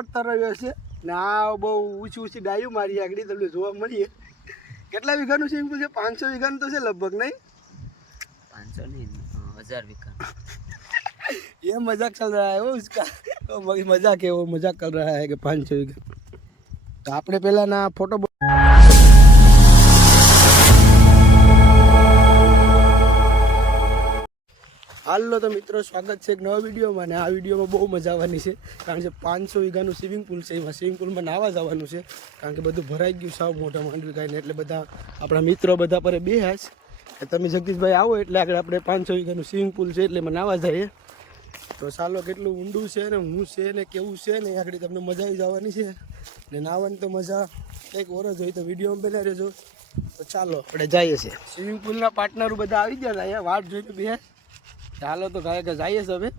Number તરાવ્યો છે ને આ બહુ ઊંચી ઊંચી ડાયું મારી આગળ તમને જોવા મળીએ કેટલા વીઘાનું સ્વિમિંગ પુલ છે પાંચસો વીઘાનું તો છે લગભગ નહીં પાંચસો નહીં હજાર વીઘા ये मजाक चल रहा है वो उसका वो मग- मजाक है वो मजाक कर रहा है कि पाँच छः वीघा તો આપણે પહેલા ના હાલો તો મિત્રો, સ્વાગત છે એક નવા વિડીયોમાં અને આ વિડીયોમાં બહુ મજા આવવાની છે, કારણ કે પાંચસો વીઘાનું સ્વિમિંગ પુલ છે. એમાં સ્વિમિંગ પુલમાં નાવા જવાનું છે, કારણ કે બધું ભરાઈ ગયું સાવ મોટા માંડવી ગાયને એટલે બધા આપણા મિત્રો બધા પર બે છે. તમે જગદીશભાઈ આવો એટલે આગળ આપણે પાંચસો વીઘાનું સ્વિમિંગ પુલ છે એટલે એમાં નાવા જઈએ. તો ચાલો, કેટલું ઊંડું છે ને, હું છે ને, કેવું છે ને આગળ તમને મજા આવી જવાની છે. ને નાવાની તો મજા કંઈક વરસ હોય તો વિડીયોમાં પહેલાં રહેજો. તો ચાલો, આપણે જઈએ છીએ. સ્વિમિંગ પુલના પાર્ટનરો બધા આવી ગયા હતા અહીંયા, વાટ જોઈને બે ચાલો તો ગાય કે જઈએ છે હવે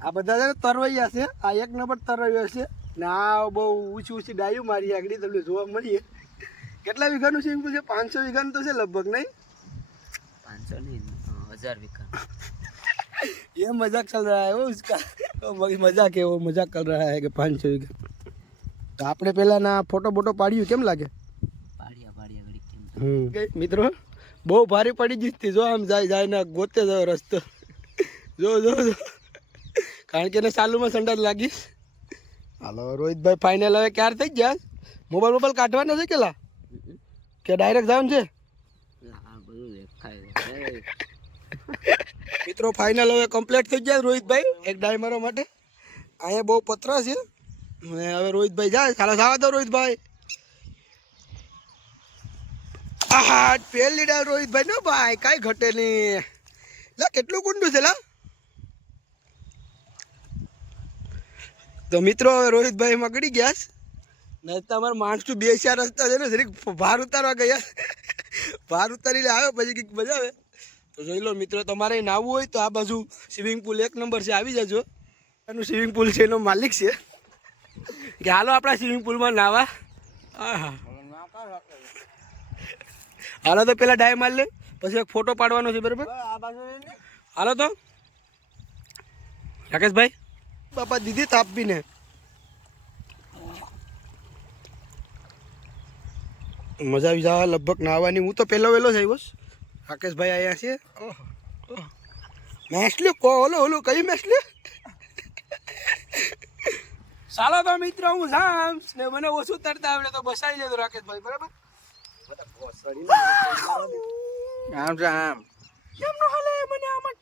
આ બધા છે ને તરવૈયા છે આ એક નંબર તરવૈયા છે ને આ બહુ ઊંચી ઊંચી ડાયું મારી આગળ તમને જોવા મળીએ કેટલા વીઘાનું સ્વિમિંગ પુલ છે પાંચસો વીઘાનું તો છે લગભગ નહીં પાંચસો નહીં હજાર વીઘા ये मजाक चल रहा है वो उसका वो मग- मजाक है वो मजाक कर रहा है कि पाँच छः वीघा તો આપણે પહેલા ના ફોટો બોટો પાડ્યું કેમ લાગે પાડિયા પાડિયા ઘડી કેમ હમ મિત્રો બહુ ભારે પડી ગઈ હતી જો આમ જાય જાય ને ગોતે જાય રસ્તો જો જો જો. કારણ કે એને ચાલુમાં સંડાસ લાગીશ હાલો રોહિતભાઈ ફાઇનલ હવે ક્યારે થઈ ગયા? મોબાઈલ મોબાઈલ કાઢવાના છે કેલા? કે ડાયરેક્ટ જવાનું છે? મિત્રો ફાઇનલ હવે કમ્પ્લીટ થઈ ગયા રોહિતભાઈ એક ડાય મારવા માટે. અહીંયા બહુ પત્ર છે. અને હવે રોહિતભાઈ જાય. ચાલો સાવા દો રોહિતભાઈ. આહા પેલી ડાય રોહિતભાઈ નો ભાઈ કાંઈ ઘટે નહીં. લા કેટલું કુંડું છે લા? તો મિત્રો હવે રોહિતભાઈ મગડી ગયા. નહીં તમારે અમારા માણસું બે ચાર રસ્તા છે ને જરીક ભાર ઉતારવા ગયા ભાર ઉતારીને આવ્યો પછી કંઈક મજા આવે. તો જોઈ લો મિત્રો તમારે નાવું હોય તો આ બાજુ સ્વિમિંગ પુલ એક નંબર છે આવી જજો. એનું સ્વિમિંગ પુલ છે એનો માલિક છે. કે હાલો આપણા સ્વિમિંગ પુલમાં નાવા. હાલો તો પેલા ડાય માર લે પછી એક ફોટો પાડવાનો છે બરાબર? હાલો તો. રાકેશભાઈ? બાપા દીદી તાપીને મજા આવી જવા લગભગ નાહવાની. હું તો પહેલો વહેલો જ આવ્યો રાકેશભાઈ આવ્યા છે. મેસલી કો ઓલો ઓલો કઈ મેસલી ચાલો તો મિત્રો હું જામ ને મને ઓછું તરતા આવડે તો બસાવી લેતો રાકેશભાઈ બરાબર? આમ આમ કેમ નો હાલે? મને આમાં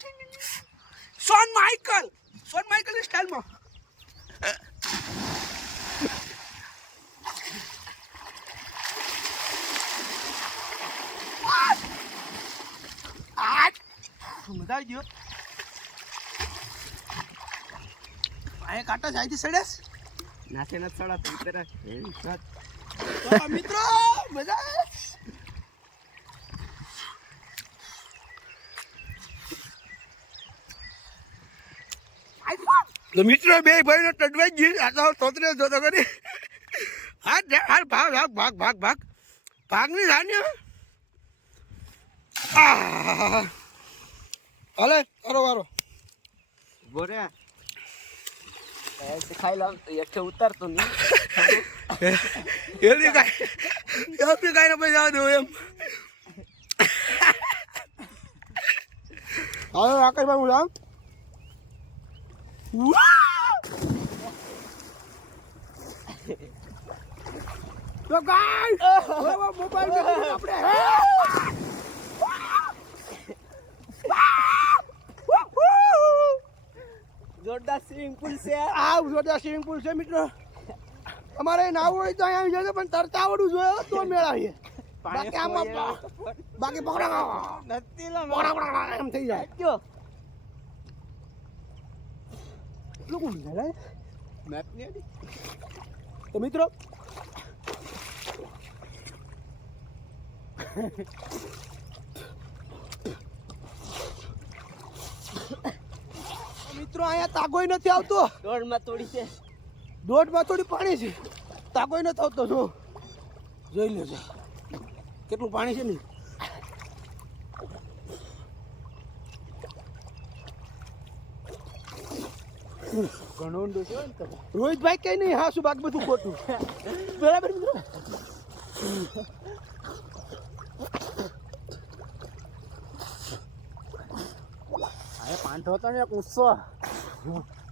સોન માઇકલ સોન માઇકલની સ્ટાઇલમાં. મજા આવી ગયો. આ કાંટા જાય સડેસ નાથે નથી સડા મિત્રો મજા આવે તો મિત્રો બે ભાઈનો ટડવાઈ ગયું. આ તો તોતરે જોતો કરી હા હા ભાગ ભાગ ભાગ ભાગ ભાગ. ભાગની ધાન્ય હાલે વારો વારો બોરે ખાઈ લાવ એકઠે ઉતારતો નહીં. એલી કાંઈ એલી કાંઈ પછી જવા દઉં એમ. હવે આકાશભાઈ હું લાવ તો ગાઈ મોબાઈલ આપણે. જોરદાર સ્વિમિંગ પુલ છે. આ જોરદાર સ્વિમિંગ પુલ છે મિત્રો. અમારે નાવું હોય તો અહીંયા આવી જાય પણ તરતા આવડું જોઈએ. તો મેળાવીએ. બાકી આમાં બાકી પકડા નથી એમ થઈ જાય. કયો કેટલું કોણ ગયેલા મેપ નહીં તો મિત્રો મિત્રો અહીંયા તાગોય નથી આવતો. દોઢમાં તોડી છે. દોઢમાં થોડી પાણી છે. તાગોય નથી આવતો જો. જોઈ લેજો. કેટલું પાણી છે નહીં ઘણું ઊંડું છે રોહિતભાઈ કઈ નહીં હા શું બાકી બધું ખોટું. બરાબર મિત્રો? અરે પાંઠો હતો ને ગુસ્સો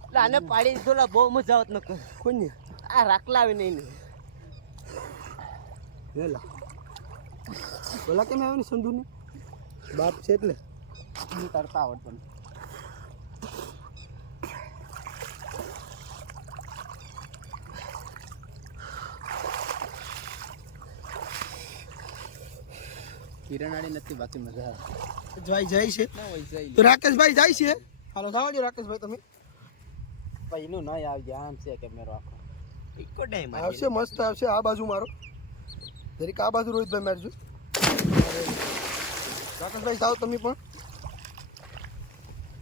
એટલે આને પાડી દીધો લા બહુ મજા આવત નકર. કોઈને? આ રાખલા આવે નહીં હેલા બોલા કેમ આવે ને સંધુ ને બાપ છે એટલે. તરતા આવડતો નહીં. કિરણાડી નથી બાકી મજા આવે. જાય જાય છે. ના તો રાકેશભાઈ જાય છે? હાલો જવા રાકેશભાઈ તમે. એનું નહીં આવી ગયા આમ છે કેમેરો આખો. ઇકો ટાઈમ આવશે મસ્ત આવશે. આ બાજુ મારો. જરીક આ બાજુ રોહિતભાઈ મારજો. રાકેશભાઈ જાઓ તમે પણ.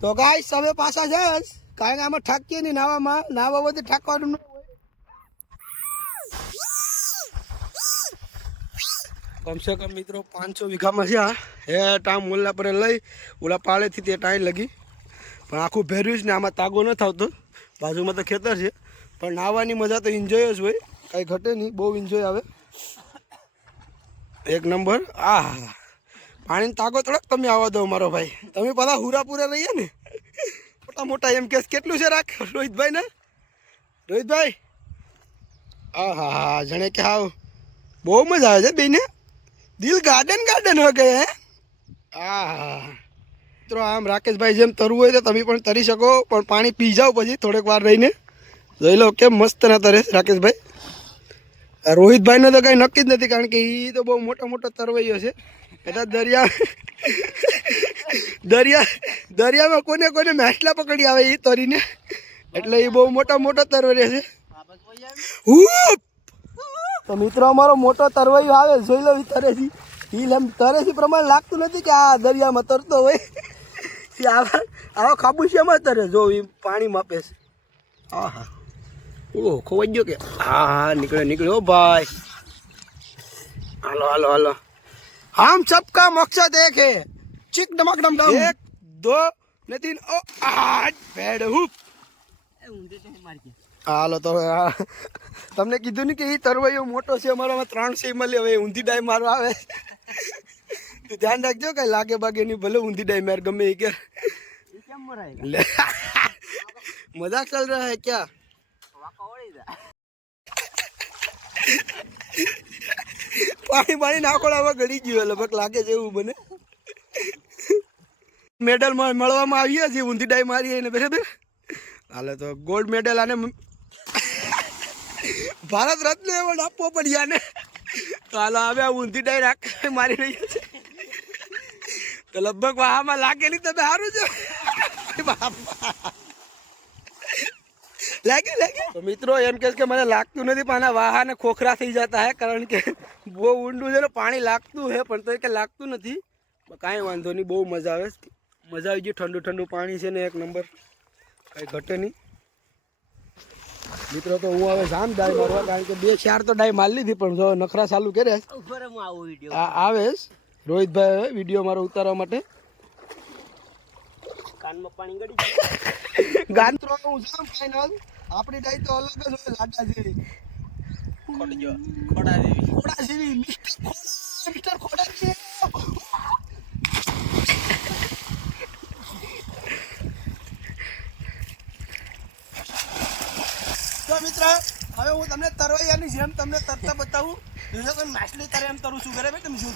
તો ગાઈસ હવે પાછા જશ કારણ કે આમાં ઠાકીએ નહીં નાવામાં નાવા બધે ઠાકવાનું ન હોય કમસે કમ મિત્રો પાંચસો વીઘામાં છે આ. એ ટામ ઓલા પર લઈ ઓલા પાળેથી તે ટાઈમ લગી. પણ આખું ભેર્યું જ ને, આમાં તાગો ન થતો બાજુમાં તો ખેતર છે. પણ નાહવાની મજા તો એન્જોય જ હોય. કાંઈ ઘટે નહીં, બહુ એન્જોય આવે. એક નંબર. આ પાણીનો તાગો તડક તમે આવવા દો મારો ભાઈ. તમે બધા હુરાપુરા રહીએ ને. મોટા મોટા એમ કેસ કેટલું છે રાખ? રોહિતભાઈ ને? રોહિતભાઈ? આ હા હા જાણે કે આવ બહુ મજા આવે છે બેને. દિલ ગાર્ડન ગાર્ડન હો ગયે હે? આ મિત્રો આમ રાકેશભાઈ જેમ તરવું હોય તો તમે પણ તરી શકો પણ પાણી પી જાઓ પછી થોડેક વાર રહીને. જોઈ લો કેમ મસ્ત ના તરે રાકેશભાઈ. રોહિતભાઈને તો કંઈ નક્કી જ નથી કારણ કે એ તો બહુ મોટો મોટો તરવૈયો છે. એટલે દરિયા દરિયા દરિયામાં કોને કોને મેસલા પકડી આવે એ તરીને. એટલે એ બહુ મોટા મોટો તરવૈયો છે. હુપ! તો મિત્રો અમારો મોટો તરવૈયો આવે જોઈ લો ઈ તરેથી ઈ એમ તરેથી પ્રમાણે લાગતું નથી કે આ દરિયામાં તરતો હોય ઈ આવા આવા ખાબુશિયામાં તરે જો એ પાણી માપે છે હા હા ઓહ ખોવાઈ ગયો કે હા હા નીકળે નીકળ્યો ભાઈ હાલો હાલો હાલો हम सबका मकसद एक है चिक डमक डम डम एक दो ने तीन ओ आठ पेड़ हुप ઊંધે તો મારી ગયા હાલો તો તમને કીધું ને કે એ તરવૈયો મોટો છે અમારામાં ત્રણ છે મળે હવે ઊંધી ડાય મારવા આવે. તો ધ્યાન રાખજો કઈ લાગે બાગે નહીં ભલે ઊંધી ડાય માર ગમે એ કે મજાક ચલ રહ્યા હે ક્યા? પાણી પાણી નાખોડામાં ગળી ગયું લગભગ લાગે છે એવું મને. મેડલ મળવામાં આવીએ છે ઊંધી ડાય મારી એને બરાબર? હાલે તો ગોલ્ડ મેડલ આને ભારત રત્ન એવોર્ડ આપવો પડ્યા ને. તો હાલો, હવે ઊંધી રાખ મારી રહી છે. તો લગભગ વાહમાં લાગેલી તમે સારું છે. લાગે લાગે. તો મિત્રો, એમ કે મને લાગતું નથી, પણ વાહાને ખોખરા થઈ જતા હે, કારણ કે બહુ ઊંડું છે ને, પાણી લાગતું હે, પણ તો કે લાગતું નથી. કાંઈ વાંધો નહીં, બહુ મજા આવે. મજા આવી ગઈ, ઠંડુ ઠંડુ પાણી છે ને, એક નંબર. કાંઈ ઘટે નહીં. મિત્રો તો હું હવે જામ ડાય મારવા કારણ કે બે ચાર તો ડાય મારી લીધી પણ જો નખરા ચાલુ કરે. આવેશ હું આવું વીડિયો આ આવે રોહિતભાઈ વીડિયો મારો ઉતારવા માટે. કાનમાં પાણી ગળી ગાંત્રો હું જામ આપણી ડાય તો અલગ જ હોય જેવી. ખોડા દેવી ખોડા જેવી મિસ્ટર ખોડા મિસ્ટર ખોડા છે મિત્ર હવે હું તમને તરવૈયાની જેમ તમને તરતા બતાવું. જોજો તમે માછલી તરે એમ તરું છું બરાબર? તમે શું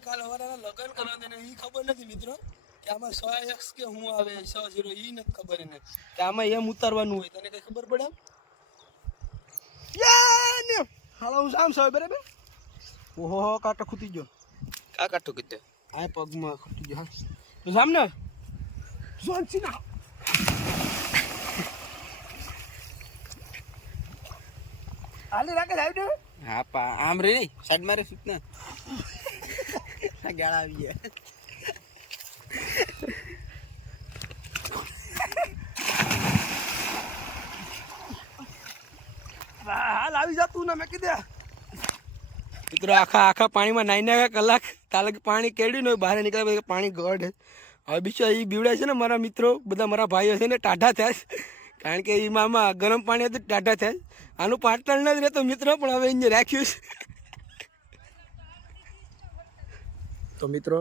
કાલ હવારના લગ્ન કરવા દે એ ખબર નથી મિત્રો કે આમાં સો એક્સ કે હું આવે સો ઝીરો એ નથી ખબર એને કે આમાં એમ ઉતારવાનું હોય તને કઈ ખબર પડે? હાલો હું સામ સો બરાબર? ઓહો કાંટો ખૂટી ગયો. કા કાઠું કીધું આ પગમાં ખૂટી ગયો હા. તો ને જોનસી ના હાલી રાખે લાવી દે હા પા આમ રે સાઈડ મારે સૂચના ગાળા આવી ગયા હાલ આવી જા તું ને મેં કીધે મિત્રો આખા આખા પાણીમાં નાઈ નાખ્યા કલાક તાલે પાણી કેળ્યું ને બહાર નીકળ્યા પાણી ગઢ હવે બીજું એ બીવડાય છે ને મારા મિત્રો, બધા મારા ભાઈઓ છે ને ટાઢા થયા. કારણ કે એ મામા ગરમ પાણી હતું ટાઢા થયા. આનું પાટણ નથી રહેતો મિત્રો, પણ હવે એને રાખ્યું છે તો મિત્રો,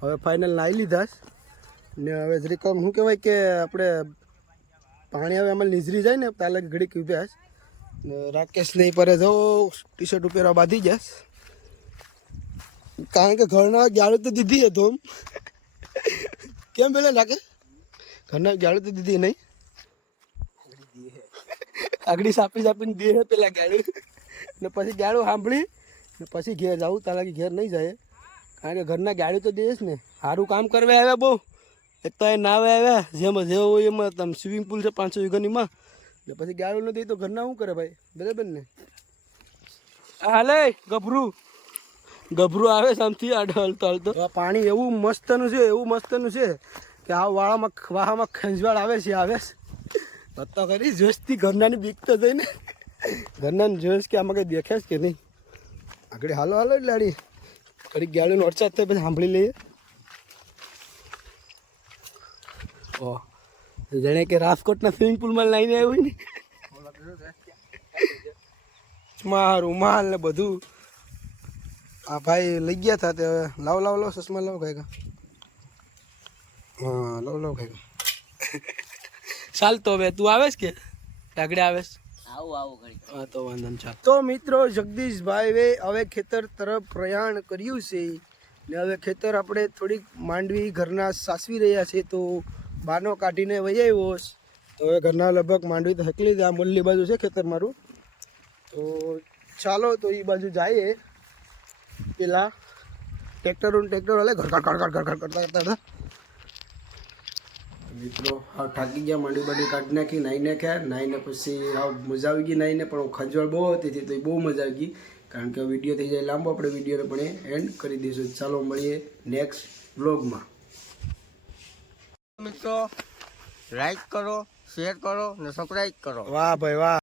હવે ફાઇનલ નાહી લીધા. ને હવે જરીક શું કહેવાય કે આપણે પાણી હવે આમાં નીઝરી જાય ને ત્યાં ઘડીક ઉભ્યા છે ને રાકેશ નહીં પરે જો ટી શર્ટ ઉપેરવા બાંધી જાય કારણ કે ઘરના ગાળું તો દીધી હતો આમ. કેમ પેલા નાખે? ઘરના ગાળું તો દીધી નહીં. આગળી સાપી સાપીને દે પેલા ગાળું. ને પછી ગાળું સાંભળી, ને પછી ઘેર જાવું તારા કે ઘેર નહીં જાય. કારણ કે ઘરના ગાળું તો દેશ ને. સારું કામ કરવા આવ્યા બહુ. એક તો એ નાવે આવ્યા. જેમાં જેવો હોય એમાં તમે સ્વિમિંગ પુલ છે પાંચસો વીઘાનીમાં. ને પછી ગાળું નથી તો ઘરના શું કરે ભાઈ? બરાબર ને? હાલે, ગભરું. ગભરું આવે સામથી હલતો હલતો. આ પાણી એવું મસ્તનું છે એવું મસ્તનું છે કે આ વાળામાં વાહામાં ખંજવાળ આવે છે આવે છે. તો કરી જોશથી ઘરનાની બીક તો થઈને ઘરનાને જોશ કે આમાં કંઈ દેખે છે કે નહીં. આગળ હાલો હાલો જ લાડી. ઘડી ગાડીનો વરસાદ થાય પછી સાંભળી લઈએ. ઓહ જાણે કે રાજકોટના સ્વિમિંગ પુલમાં લઈને આવ્યું ને. મારું માલ ને બધું. આ ભાઈ લઈ ગયા હતા તે હવે. લાવ લાવ લાવ ચશ્મા લાવ કાંઈ હા લાવ લાવ કાંઈ ચાલ તો હવે. તું આવેશ કે? આગળ આવેશ? આવું આવું ઘડી હા તો વાંધો નહીં ચાલ. તો મિત્રો જગદીશભાઈ વે હવે ખેતર તરફ પ્રયાણ કર્યું છે. ને હવે ખેતર આપણે થોડીક માંડવી ઘરના સાસવી રહ્યા છે તો બાનો કાઢીને વહી આવ્યો તો હવે ઘરના લગભગ માંડવી તો હકલી દે આ મુલ્લી બાજુ છે ખેતર મારું. તો ચાલો તો એ બાજુ જઈએ. પેલા ટ્રેક્ટરો ટ્રેક્ટર હાલે ઘર ઘર ઘર ઘર કરતા કરતા હતા. મિત્રો હા થાકી ગયા માંડી બાડી કાઢી નાખી નાહી નાખ્યા નાહીને પછી હા મજા આવી ગઈ નાહીને પણ ખંજવાળ બહુ હતી હતી તો એ બહુ મજા આવી ગઈ. કારણ કે વીડિયો થઈ જાય લાંબો આપણે વિડીયોને પણ એન્ડ કરી દઈશું. ચાલો મળીએ નેક્સ્ટ વ્લોગમાં મિત્રો લાઈક કરો શેર કરો ને સબસ્ક્રાઈબ કરો. વાહ ભાઈ વાહ.